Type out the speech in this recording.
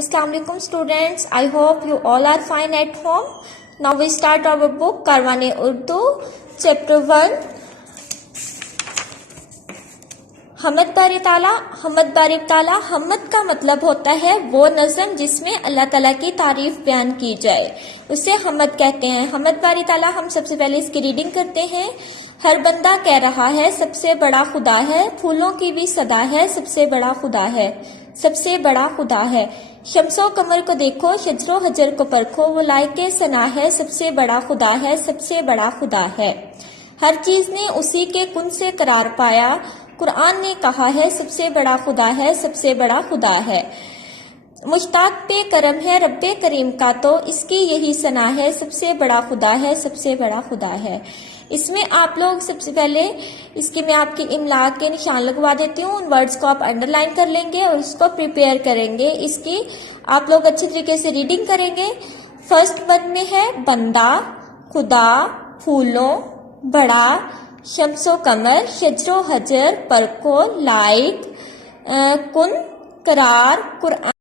Assalamu alaikum students. I hope you all are fine at home. Now we start our book Karwane Urdu chapter 1. हमद बारी ताला. हमद बारी ताला, हमद का मतलब होता है वो नज़म जिसमें अल्लाह ताला की तारीफ बयान की जाए, उसे हमद कहते हैं. हमद बारी ताला. हम सबसे पहले इसकी रीडिंग करते हैं. हर बंदा कह रहा है सबसे बड़ा खुदा है, फूलों की भी सदा है सबसे बड़ा खुदा है, सबसे बड़ा खुदा है. शम्सो कमर को देखो, शजरो हजर को परखो, वो लायके सना है सबसे बड़ा खुदा है, सबसे बड़ा खुदा है. हर चीज ने उसी के कुन से करार पाया, कुरान ने कहा है सबसे बड़ा खुदा है, सबसे बड़ा खुदा है. मुश्ताक पे करम है रब्बे करीम का, तो इसकी यही सना है सबसे बड़ा खुदा है, सबसे बड़ा खुदा है. इसमें आप लोग सबसे पहले इसकी मैं आपकी इमला के निशान लगवा देती हूँ. उन वर्ड्स को आप अंडरलाइन कर लेंगे और इसको प्रिपेयर करेंगे. इसकी आप लोग अच्छे तरीके से रीडिंग करेंगे. फर्स्ट वर्ड में है बंदा, खुदा, फूलों, बड़ा, शम्सो कमर, शजरो हजर, परको, लाइक, कुन, करार, कुरान.